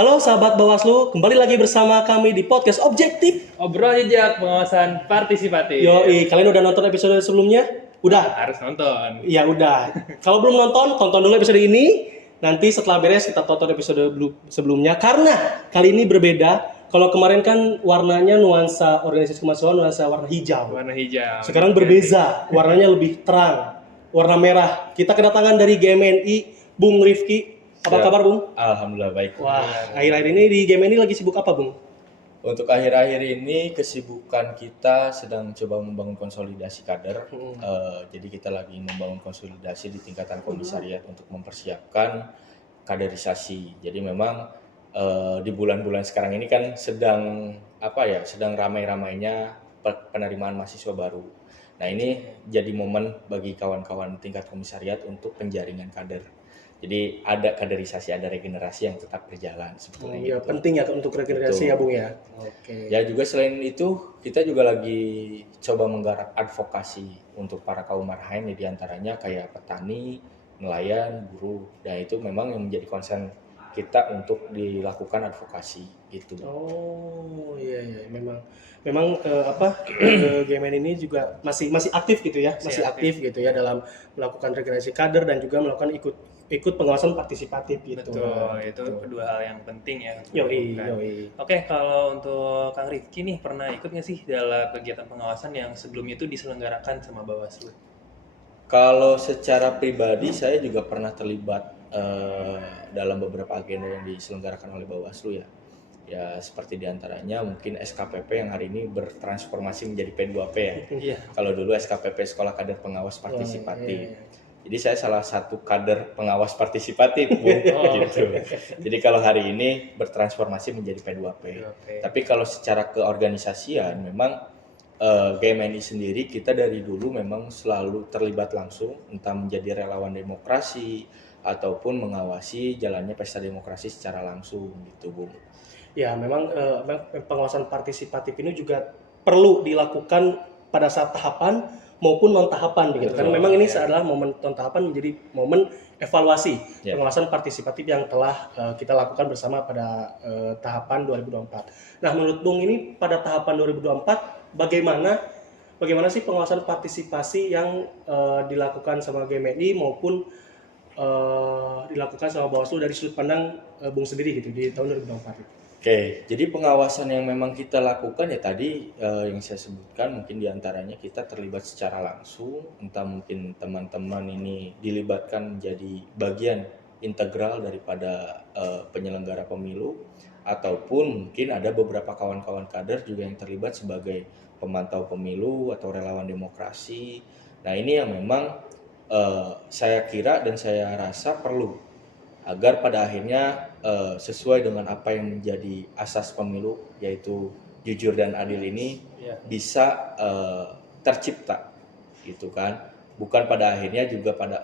Halo sahabat Bawaslu, kembali lagi bersama kami di podcast Objektif. Obrol jejak pengawasan partisipatif. Yoi, kalian udah nonton episode sebelumnya? Udah? Harus nonton. Iya udah. Kalau belum nonton, tonton dulu episode ini. Nanti setelah beres kita tonton episode sebelumnya. Karena kali ini berbeda. Kalau kemarin kan warnanya nuansa organisasi kemahasiswaan, nuansa warna hijau. Warna hijau. Sekarang berbeza, warnanya lebih terang, warna merah. Kita kedatangan dari GMNI, Bung Rifki. Apa Siap. kabar, Bung? Alhamdulillah baik. Wah, akhir-akhir ini di GMNI lagi sibuk apa, Bung? Untuk akhir-akhir ini kesibukan kita sedang coba membangun konsolidasi kader. Jadi kita lagi membangun konsolidasi di tingkatan komisariat untuk mempersiapkan kaderisasi. Jadi memang di bulan-bulan sekarang ini kan sedang sedang ramai-ramainya penerimaan mahasiswa baru. Nah ini jadi momen bagi kawan-kawan tingkat komisariat untuk penjaringan kader. Jadi ada kaderisasi, ada regenerasi yang tetap berjalan sebetulnya. Iya, gitu. penting ya untuk regenerasi Betul. ya, Bung ya. Oke. Ya juga selain itu kita juga lagi coba menggarap advokasi untuk para kaum marhaen ya, diantaranya kayak petani, nelayan, buruh. Dan itu memang yang menjadi concern kita untuk dilakukan advokasi gitu. Oh, iya memang GMN ini juga masih aktif gitu ya, masih aktif gitu ya dalam melakukan regenerasi kader dan juga melakukan ikut pengawasan partisipatif gitu. Betul, itu kedua hal yang penting ya. untuk Yoi. dilakukan. Oke, kalau untuk Kang Rifki nih pernah ikut nggak sih dalam kegiatan pengawasan yang sebelumnya itu diselenggarakan sama Bawaslu? Kalau secara pribadi saya juga pernah terlibat dalam beberapa agenda yang diselenggarakan oleh Bawaslu ya. Ya seperti diantaranya mungkin SKPP yang hari ini bertransformasi menjadi P2P ya. Iya. Kalau dulu SKPP Sekolah Kader Pengawas Partisipatif. Iya. Jadi saya salah satu kader pengawas partisipatif, Bung. Gitu. Jadi kalau hari ini bertransformasi menjadi P2P. Tapi kalau secara keorganisasian memang GMNI sendiri kita dari dulu memang selalu terlibat langsung entah menjadi relawan demokrasi ataupun mengawasi jalannya pesta demokrasi secara langsung gitu, Bung. Ya, memang pengawasan partisipatif ini juga perlu dilakukan pada saat tahapan maupun non tahapan begitu. Karena memang ini adalah momen non tahapan menjadi momen evaluasi pengawasan partisipatif yang telah kita lakukan bersama pada tahapan 2024. Nah, menurut Bung ini pada tahapan 2024 bagaimana sih pengawasan partisipasi yang dilakukan sama GMNI maupun dilakukan sama Bawaslu dari sudut pandang Bung sendiri gitu di tahun 2024 itu? Oke, jadi pengawasan yang memang kita lakukan ya tadi yang saya sebutkan mungkin diantaranya kita terlibat secara langsung, entah mungkin teman-teman ini dilibatkan menjadi bagian integral daripada penyelenggara pemilu, ataupun mungkin ada beberapa kawan-kawan kader juga yang terlibat sebagai pemantau pemilu atau relawan demokrasi. Nah ini yang memang saya kira dan saya rasa perlu agar pada akhirnya sesuai dengan apa yang menjadi asas pemilu yaitu jujur dan adil ini bisa tercipta gitu kan, bukan pada akhirnya juga pada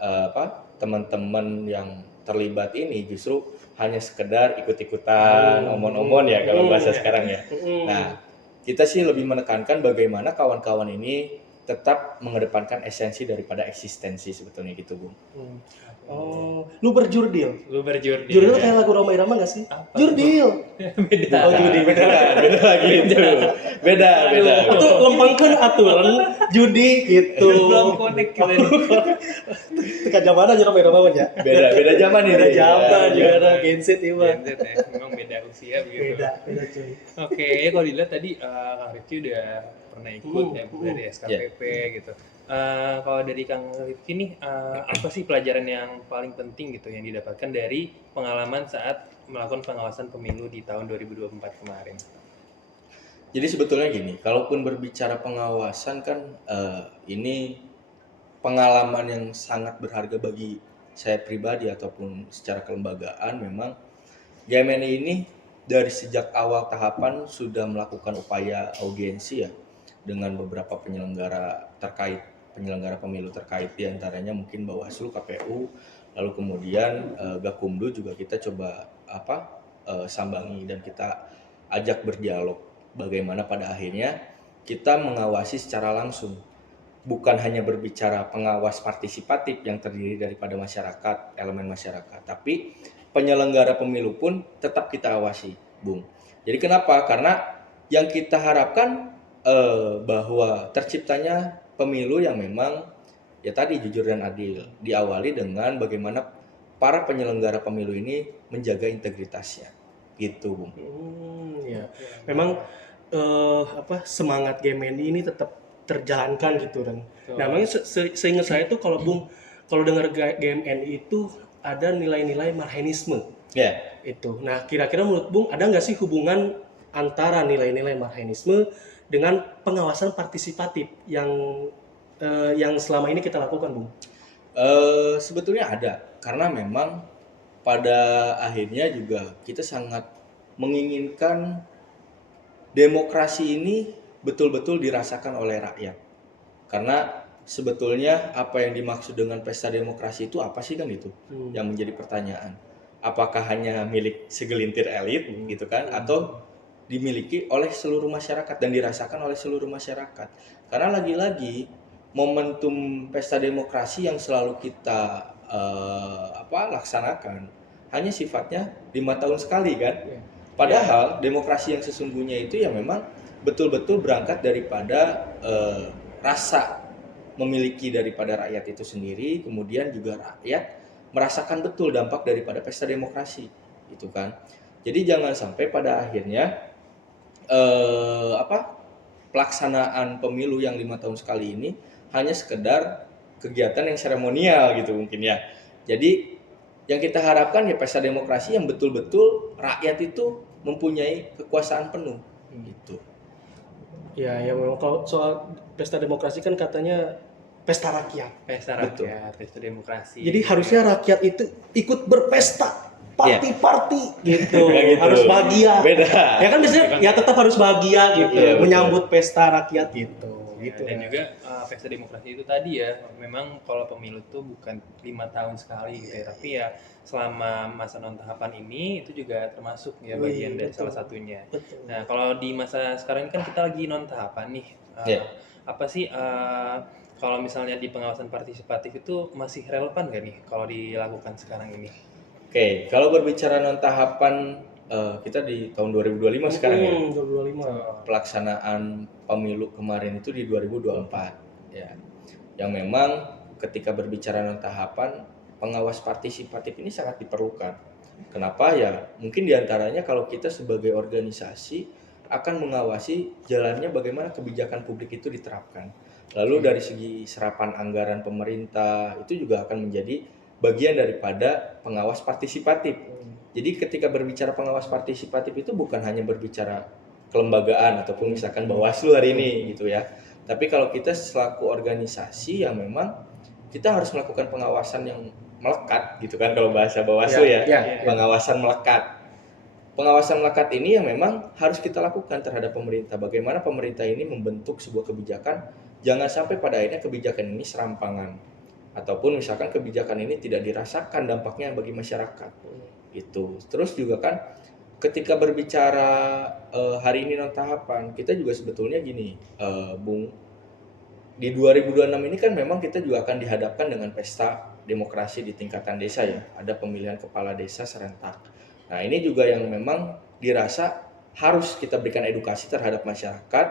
teman-teman yang terlibat ini justru hanya sekedar ikut-ikutan omon-omon ya kalau bahasa sekarang ya. Nah kita sih lebih menekankan bagaimana kawan-kawan ini tetap mengedepankan esensi daripada eksistensi sebetulnya gitu, Bung. Oh, lu berjurdil. Jurdil. Jurdil kayak lagu Roma Irama nggak sih? Apa? Jurdil. Beda. Oh, judi beda. Beda lagi itu. Beda. Itu lempengkeun aturan judi gitu. Belum connect kita nih. Tekan zaman aja Roma Irama ya. Beda zaman ini. Beda zaman Ya, juga ya. ada genset ieu mah. Gen Z ya, memang beda usia begitu. Beda cuy. Oke, kalau dilihat tadi Kang Rifki udah pernah ikut ya dari SKPP gitu. Kalau dari Kang Rifki nih, apa sih pelajaran yang paling penting gitu yang didapatkan dari pengalaman saat melakukan pengawasan pemilu di tahun 2024 kemarin? Jadi sebetulnya gini, kalaupun berbicara pengawasan kan ini pengalaman yang sangat berharga bagi saya pribadi ataupun secara kelembagaan. Memang GMNI ini dari sejak awal tahapan sudah melakukan upaya audiensi ya dengan beberapa penyelenggara pemilu terkait, diantaranya mungkin Bawaslu, KPU, lalu kemudian Gakumdu juga kita coba sambangi dan kita ajak berdialog bagaimana pada akhirnya kita mengawasi secara langsung, bukan hanya berbicara pengawas partisipatif yang terdiri daripada masyarakat, elemen masyarakat, tapi penyelenggara pemilu pun tetap kita awasi, Bung. Jadi kenapa? Karena yang kita harapkan bahwa terciptanya pemilu yang memang ya tadi jujur dan adil, diawali dengan bagaimana para penyelenggara pemilu ini menjaga integritasnya, gitu, Bung. Ya. Memang semangat GMNI ini tetap terjalankan gitu kan. Nah, memang seingat saya tuh kalau dengar GMNI itu ada nilai-nilai marhaenisme. Ya. Itu. Nah, kira-kira menurut Bung ada nggak sih hubungan antara nilai-nilai marhaenisme dengan pengawasan partisipatif yang selama ini kita lakukan, Bung? Sebetulnya ada, karena memang pada akhirnya juga kita sangat menginginkan demokrasi ini betul-betul dirasakan oleh rakyat. Karena sebetulnya apa yang dimaksud dengan pesta demokrasi itu apa sih kan itu yang menjadi pertanyaan. Apakah hanya milik segelintir elit gitu kan, atau dimiliki oleh seluruh masyarakat dan dirasakan oleh seluruh masyarakat. Karena lagi-lagi momentum pesta demokrasi yang selalu kita laksanakan hanya sifatnya 5 tahun sekali kan. Padahal demokrasi yang sesungguhnya itu ya memang betul-betul berangkat daripada rasa memiliki daripada rakyat itu sendiri, kemudian juga rakyat merasakan betul dampak daripada pesta demokrasi, gitu kan. Jadi jangan sampai pada akhirnya pelaksanaan pemilu yang 5 tahun sekali ini hanya sekedar kegiatan yang seremonial gitu mungkin ya. Jadi yang kita harapkan ya pesta demokrasi yang betul-betul rakyat itu mempunyai kekuasaan penuh gitu. Ya memang kalau soal pesta demokrasi kan katanya pesta rakyat. Pesta rakyat, pesta demokrasi. Jadi harusnya rakyat itu ikut berpesta, party gitu. Gitu. Harus bahagia. Beda. Ya kan biasanya ya tetap harus bahagia gitu, menyambut pesta rakyat gitu. Dan juga pesta demokrasi itu tadi ya, memang kalau pemilu itu bukan 5 tahun sekali gitu ya, tapi ya selama masa non tahapan ini itu juga termasuk ya bagian dari salah satunya. Nah kalau di masa sekarang ini kan kita lagi non tahapan nih, apa sih kalau misalnya di pengawasan partisipatif itu masih relevan gak nih kalau dilakukan sekarang ini? Oke, kalau berbicara non tahapan kita di tahun 2025 sekarang ya. 2025. Pelaksanaan pemilu kemarin itu di 2024 ya. Yang memang ketika berbicara non tahapan, pengawas partisipatif ini sangat diperlukan. Kenapa ya? Mungkin diantaranya kalau kita sebagai organisasi akan mengawasi jalannya bagaimana kebijakan publik itu diterapkan. Lalu dari segi serapan anggaran pemerintah itu juga akan menjadi bagian daripada pengawas partisipatif. Jadi ketika berbicara pengawas partisipatif itu bukan hanya berbicara kelembagaan ataupun misalkan Bawaslu hari ini gitu ya. Tapi kalau kita selaku organisasi yang memang kita harus melakukan pengawasan yang melekat gitu kan kalau bahasa Bawaslu pengawasan melekat. Pengawasan melekat ini yang memang harus kita lakukan terhadap pemerintah. Bagaimana pemerintah ini membentuk sebuah kebijakan, jangan sampai pada akhirnya kebijakan ini serampangan ataupun misalkan kebijakan ini tidak dirasakan dampaknya bagi masyarakat. Gitu. Terus juga kan ketika berbicara hari ini non tahapan, kita juga sebetulnya gini, Bung, di 2026 ini kan memang kita juga akan dihadapkan dengan pesta demokrasi di tingkatan desa ya, ada pemilihan kepala desa serentak. Nah ini juga yang memang dirasa harus kita berikan edukasi terhadap masyarakat,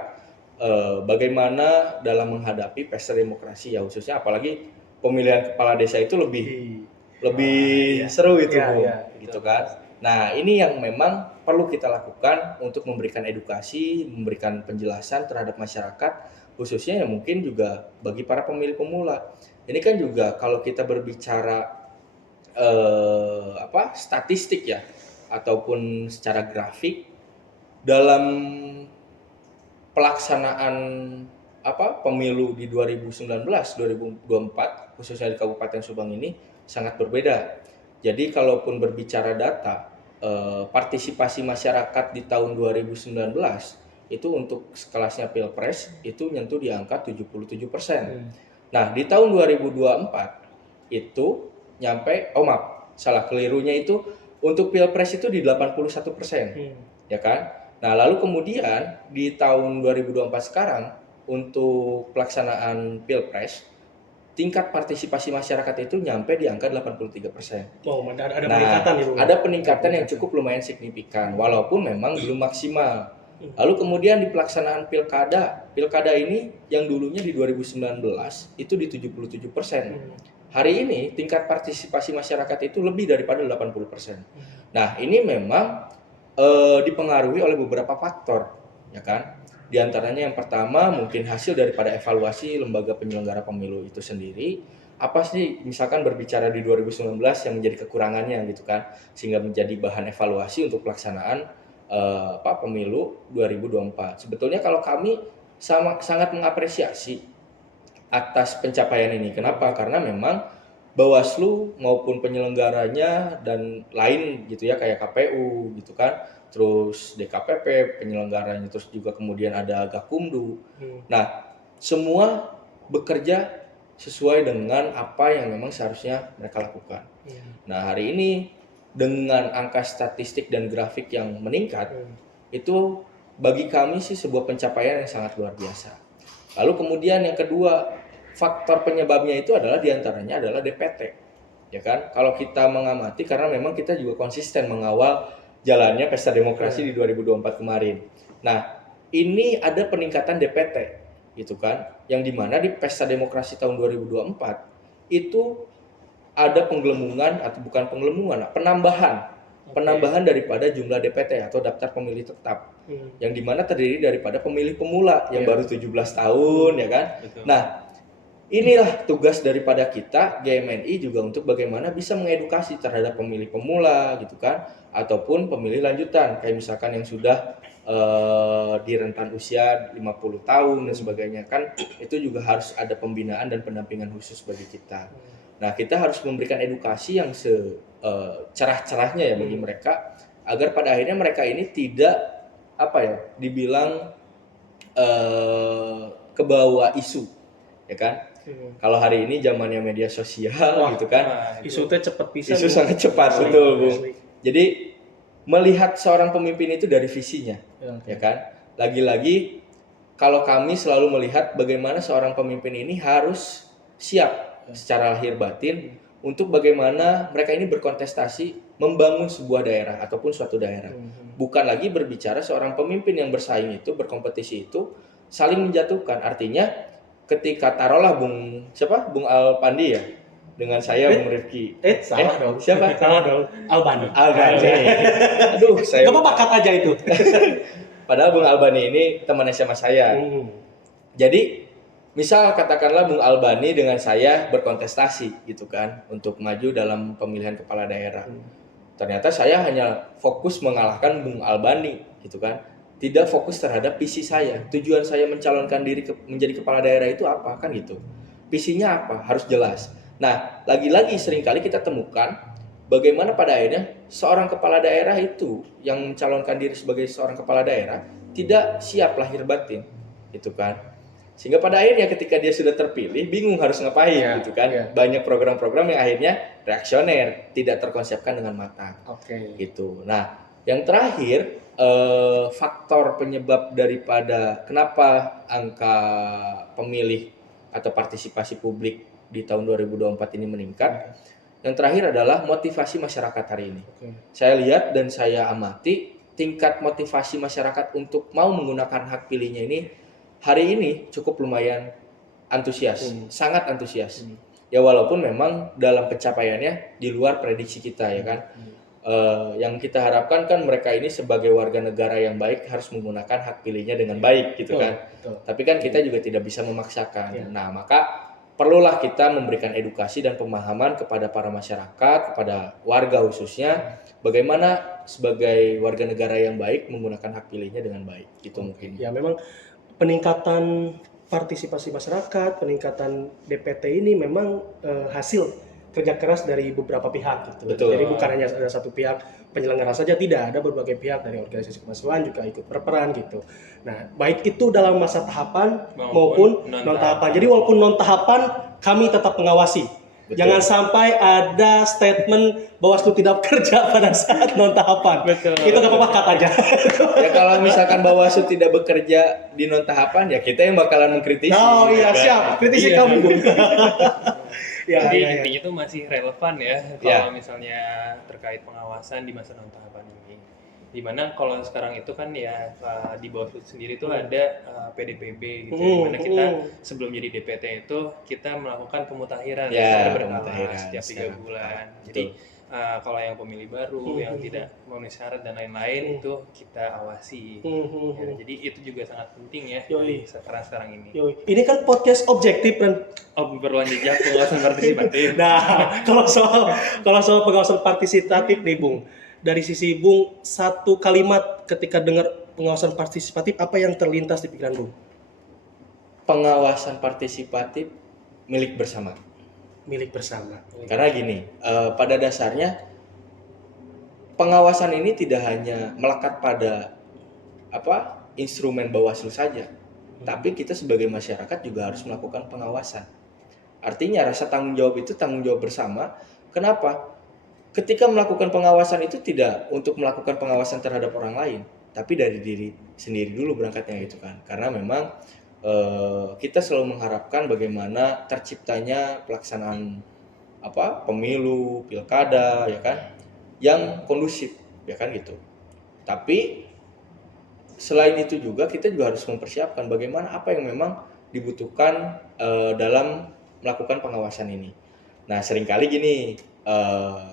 bagaimana dalam menghadapi pesta demokrasi ya, khususnya apalagi pemilihan kepala desa itu lebih seru gitu, gitu kan. Nah ini yang memang perlu kita lakukan untuk memberikan edukasi, memberikan penjelasan terhadap masyarakat, khususnya yang mungkin juga bagi para pemilih pemula. Ini kan juga kalau kita berbicara statistik ya, ataupun secara grafik dalam pelaksanaan pemilu di 2019, 2024 khususnya di Kabupaten Subang ini sangat berbeda. Jadi kalaupun berbicara data partisipasi masyarakat di tahun 2019 itu untuk kelasnya Pilpres itu nyentuh di angka 77%. Nah, di tahun 2024 itu nyampe kelirunya itu untuk Pilpres itu di 81%. Ya kan? Nah, lalu kemudian di tahun 2024 sekarang untuk pelaksanaan Pilpres tingkat partisipasi masyarakat itu nyampe di angka 83%. Oh, ada Nah, peningkatan ya, Bung? ada peningkatan yang cukup lumayan signifikan, walaupun memang belum maksimal. Lalu kemudian di pelaksanaan pilkada ini yang dulunya di 2019 itu di 77%. Hari ini tingkat partisipasi masyarakat itu lebih daripada 80%. Nah, ini memang dipengaruhi oleh beberapa faktor, ya kan? Di antaranya yang pertama mungkin hasil daripada evaluasi lembaga penyelenggara pemilu itu sendiri. Apa sih misalkan berbicara di 2019 yang menjadi kekurangannya gitu kan, sehingga menjadi bahan evaluasi untuk pelaksanaan pemilu 2024. Sebetulnya kalau kami sangat mengapresiasi atas pencapaian ini. Kenapa? Karena memang Bawaslu maupun penyelenggaranya dan lain gitu ya, kayak KPU gitu kan, terus DKPP penyelenggaranya, terus juga kemudian ada Gakumdu. Nah, semua bekerja sesuai dengan apa yang memang seharusnya mereka lakukan. Nah, hari ini dengan angka statistik dan grafik yang meningkat, itu bagi kami sih sebuah pencapaian yang sangat luar biasa. Lalu kemudian yang kedua, faktor penyebabnya itu adalah diantaranya adalah DPT, ya kan? Kalau kita mengamati, karena memang kita juga konsisten mengawal jalannya pesta demokrasi di 2024 kemarin. Nah, ini ada peningkatan DPT, gitu kan? Yang dimana di pesta demokrasi tahun 2024 itu ada penambahan daripada jumlah DPT atau daftar pemilih tetap, yang dimana terdiri daripada pemilih pemula yang baru 17 tahun, ya kan? Betul. Nah, inilah tugas daripada kita GMNI juga untuk bagaimana bisa mengedukasi terhadap pemilih pemula gitu kan, ataupun pemilih lanjutan kayak misalkan yang sudah di rentan usia 50 tahun dan sebagainya kan, itu juga harus ada pembinaan dan pendampingan khusus bagi kita. Nah, kita harus memberikan edukasi yang cerah-cerahnya ya bagi mereka, agar pada akhirnya mereka ini tidak dibilang kebawa isu, ya kan? Kalau hari ini zamannya media sosial gitu kan, isu teh cepet pisan. isu sangat cepat, betul Bung. Jadi melihat seorang pemimpin itu dari visinya, ya kan? Lagi-lagi kalau kami selalu melihat bagaimana seorang pemimpin ini harus siap secara lahir batin untuk bagaimana mereka ini berkontestasi membangun sebuah daerah ataupun suatu daerah. Bukan lagi berbicara seorang pemimpin yang bersaing itu, berkompetisi itu saling menjatuhkan. Artinya ketika taruhlah Bung Alpandi ya dengan saya Bung Rifki. Salah dong. Siapa? Salah dong. Albani. Aduh, saya. Gak apa-apa, cut aja itu. Padahal Bung Albani ini teman SMA saya. Jadi misal katakanlah Bung Albani dengan saya berkontestasi gitu kan untuk maju dalam pemilihan kepala daerah. Ternyata saya hanya fokus mengalahkan Bung Albani gitu kan. Tidak fokus terhadap visi saya. Tujuan saya mencalonkan diri menjadi kepala daerah itu apa kan gitu. Visinya apa? Harus jelas. Nah, lagi-lagi seringkali kita temukan bagaimana pada akhirnya seorang kepala daerah itu yang mencalonkan diri sebagai seorang kepala daerah tidak siap lahir batin gitu kan. Sehingga pada akhirnya ketika dia sudah terpilih bingung harus ngapain gitu kan. Banyak program-program yang akhirnya reaksioner, tidak terkonsepkan dengan matang. Gitu. Nah, yang terakhir faktor penyebab daripada kenapa angka pemilih atau partisipasi publik di tahun 2024 ini meningkat. Yang terakhir adalah motivasi masyarakat hari ini. Saya lihat dan saya amati tingkat motivasi masyarakat untuk mau menggunakan hak pilihnya ini hari ini cukup lumayan antusias, sangat antusias. Ya walaupun memang dalam pencapaiannya di luar prediksi kita ya kan. Yang kita harapkan kan mereka ini sebagai warga negara yang baik harus menggunakan hak pilihnya dengan baik gitu kan. Tapi kan kita juga tidak bisa memaksakan. Nah, maka perlulah kita memberikan edukasi dan pemahaman kepada para masyarakat, kepada warga khususnya, bagaimana sebagai warga negara yang baik menggunakan hak pilihnya dengan baik. Itu mungkin. Ya memang peningkatan partisipasi masyarakat, peningkatan DPT ini memang hasil kerja keras dari beberapa pihak gitu. Betul. Jadi bukan hanya ada satu pihak penyelenggara saja, tidak, ada berbagai pihak dari organisasi kemahasiswaan juga ikut berperan gitu. Nah, baik itu dalam masa tahapan maupun non tahapan. Jadi walaupun non tahapan kami tetap mengawasi. Betul. Jangan sampai ada statement Bawaslu tidak bekerja pada saat non tahapan. Betul. Itu nggak apa-apa, cut aja. Ya kalau misalkan Bawaslu tidak bekerja di non tahapan, ya kita yang bakalan mengkritisi. Oh iya, kan? siap. Kritisi Iya. kami, Bung. Ya, Jadi ya, ya. intinya tuh masih relevan ya Ya. kalau misalnya terkait pengawasan di masa non tahapan ini. Dimana kalau sekarang itu kan ya di Bawaslu sendiri tuh ada PDPB gitu, dimana kita sebelum jadi DPT itu kita melakukan pemutakhiran Ya, secara berkala pemutakhiran setiap 3 secara bulan. berkala. Jadi kalau yang pemilih baru yang tidak memenuhi syarat dan lain-lain itu kita awasi. Ya, jadi itu juga sangat penting ya Yoi. sekarang ini. Yoi. Ini kan podcast objektif kan. Obrolan jejak pengawasan partisipatif. Nah, kalau soal pengawasan partisipatif nih, Bung. Dari sisi Bung, satu kalimat ketika dengar pengawasan partisipatif, apa yang terlintas di pikiran Bung? Pengawasan partisipatif milik bersama. Milik bersama. Karena gini, pada dasarnya pengawasan ini tidak hanya melekat pada instrumen Bawaslu saja, tapi kita sebagai masyarakat juga harus melakukan pengawasan. Artinya rasa tanggung jawab itu tanggung jawab bersama. Kenapa? Ketika melakukan pengawasan itu tidak untuk melakukan pengawasan terhadap orang lain, tapi dari diri sendiri dulu berangkatnya gitu kan. Karena memang kita selalu mengharapkan bagaimana terciptanya pelaksanaan pemilu, pilkada ya kan, yang kondusif ya kan gitu. Tapi selain itu juga kita juga harus mempersiapkan bagaimana apa yang memang dibutuhkan dalam melakukan pengawasan ini. Nah, seringkali gini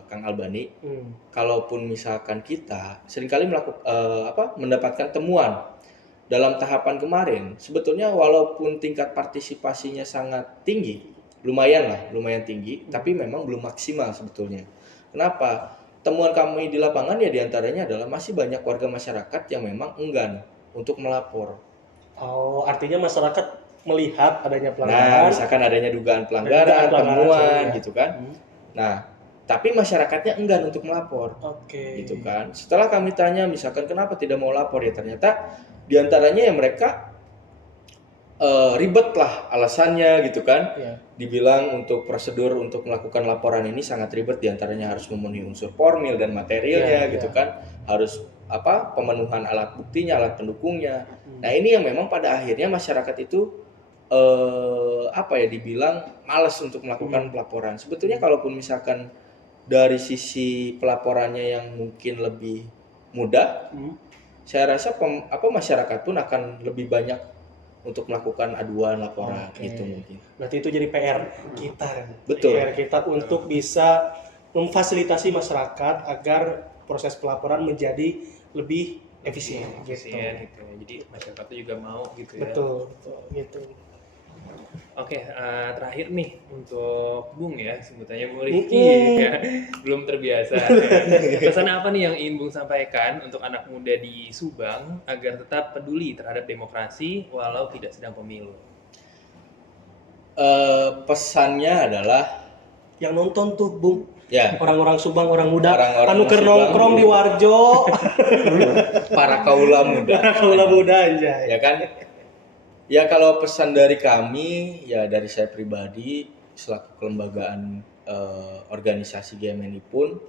Kang Albani, kalaupun misalkan kita seringkali mendapatkan temuan dalam tahapan kemarin, sebetulnya walaupun tingkat partisipasinya sangat tinggi, lumayan tinggi, tapi memang belum maksimal sebetulnya. Kenapa? Temuan kami di lapangan ya diantaranya adalah masih banyak warga masyarakat yang memang enggan untuk melapor. Oh, artinya masyarakat melihat adanya Nah, pelanggaran. misalkan adanya dugaan pelanggaran, temuan gitu kan. Nah, tapi masyarakatnya enggan untuk melapor. Oke. Gitu kan. Setelah kami tanya misalkan kenapa tidak mau lapor, ya ternyata diantaranya ya mereka ribet lah alasannya gitu kan. Ya. Dibilang untuk prosedur untuk melakukan laporan ini sangat ribet, diantaranya harus memenuhi unsur formil dan materialnya gitu kan. Harus pemenuhan alat buktinya, alat pendukungnya. Nah, ini yang memang pada akhirnya masyarakat itu dibilang malas untuk melakukan pelaporan. Sebetulnya kalaupun misalkan dari sisi pelaporannya yang mungkin lebih mudah, saya rasa masyarakat pun akan lebih banyak untuk melakukan aduan, laporan gitu mungkin. Berarti itu jadi PR kita kan. Betul. PR kita untuk bisa memfasilitasi masyarakat agar proses pelaporan menjadi lebih efisien gitu. Gitu. Jadi masyarakat itu juga mau gitu ya. Betul gitu. Oke, terakhir nih untuk Bung ya, sebutannya Bung Rifki ya, belum terbiasa. Pesan apa nih yang ingin Bung sampaikan untuk anak muda di Subang agar tetap peduli terhadap demokrasi walau tidak sedang pemilu? Pesannya adalah yang nonton tuh Bung, ya orang-orang Subang, orang muda, Orang-orang anu keur Subang. nongkrong di Warjo, para kaula muda. kaula muda aja. Ya kan? Ya kalau pesan dari kami, ya dari saya pribadi selaku kelembagaan organisasi GMNI pun,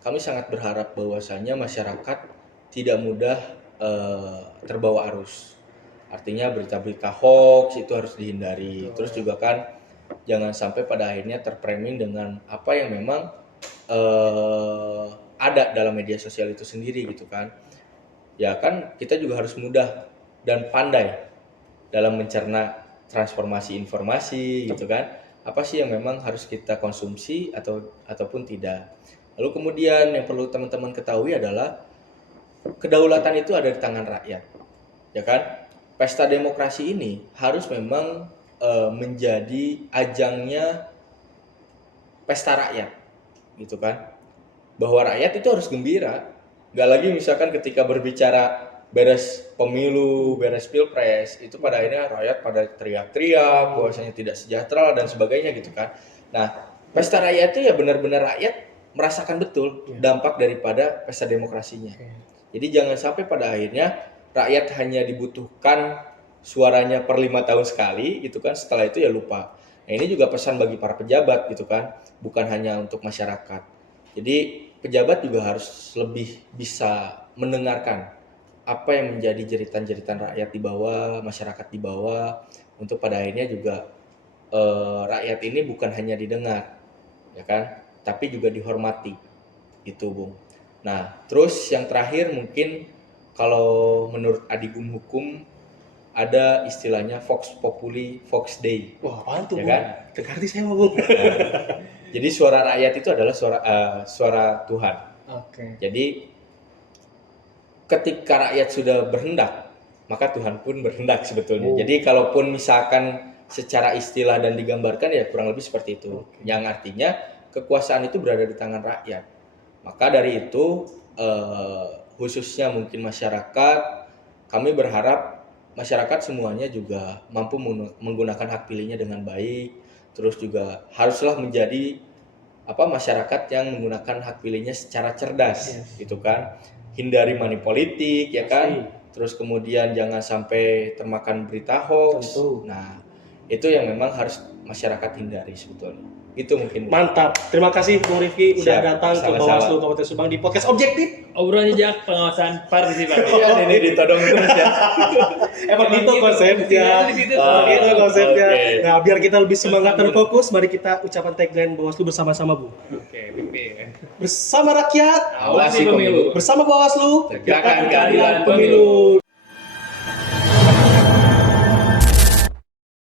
kami sangat berharap bahwasanya masyarakat tidak mudah terbawa arus. Artinya berita-berita hoax itu harus dihindari. Terus juga kan jangan sampai pada akhirnya terframing dengan apa yang memang ada dalam media sosial itu sendiri gitu kan. Ya kan kita juga harus mudah dan pandai dalam mencerna transformasi informasi gitu kan. Apa sih yang memang harus kita konsumsi ataupun tidak. Lalu kemudian yang perlu teman-teman ketahui adalah kedaulatan itu ada di tangan rakyat. Ya kan? Pesta demokrasi ini harus memang menjadi ajangnya pesta rakyat. Gitu kan? Bahwa rakyat itu harus gembira. Gak lagi misalkan ketika berbicara beres pemilu, beres pilpres, itu pada akhirnya rakyat pada teriak-teriak, bahwasanya tidak sejahtera dan sebagainya gitu kan. Nah, pesta rakyat itu ya benar-benar rakyat merasakan betul dampak daripada pesta demokrasinya. Jadi jangan sampai pada akhirnya rakyat hanya dibutuhkan suaranya per 5 tahun sekali gitu kan, setelah itu ya lupa. Nah, ini juga pesan bagi para pejabat gitu kan, bukan hanya untuk masyarakat. Jadi pejabat juga harus lebih bisa mendengarkan apa yang menjadi jeritan-jeritan rakyat di bawah, masyarakat di bawah, untuk pada akhirnya juga rakyat ini bukan hanya didengar, ya kan, tapi juga dihormati, gitu Bung. Nah, terus yang terakhir mungkin kalau menurut Adibum Hukum ada istilahnya Vox Populi, Vox Dei. Wah, apaan tuh, Ya Bung? kan? Dengarti saya mau, Bung. Jadi suara rakyat itu adalah suara Tuhan. Oke. Jadi ketika rakyat sudah berhendak, maka Tuhan pun berhendak sebetulnya. Oh. Jadi kalaupun misalkan secara istilah dan digambarkan ya kurang lebih seperti itu. Yang artinya kekuasaan itu berada di tangan rakyat. Maka dari itu khususnya mungkin masyarakat, kami berharap masyarakat semuanya juga mampu menggunakan hak pilihnya dengan baik. Terus juga haruslah menjadi masyarakat yang menggunakan hak pilihnya secara cerdas, gitu kan. Hindari money politik, ya kan. Terus kemudian jangan sampai termakan berita hoax. Tentu. Nah, itu yang memang harus masyarakat hindari sebetulnya. Itu mungkin. Mantap. Terima kasih Bung Rifki udah Siap. datang ke Sama-sama. Bawaslu Kabupaten Subang di podcast Objektif. Obrolan jejak pengawasan partisipatif. Iya, ini ditodong terus ya. Emang gitu konsepnya. Di situ. Emang gitu konsepnya. Oke. Nah, biar kita lebih semangat dan fokus, mari kita ucapan tagline Bawaslu bersama-sama, Bu. Oke, pimpin. Bersama rakyat, Awasi pemilu. bersama Bawaslu, Tegakkan keadilan pemilu.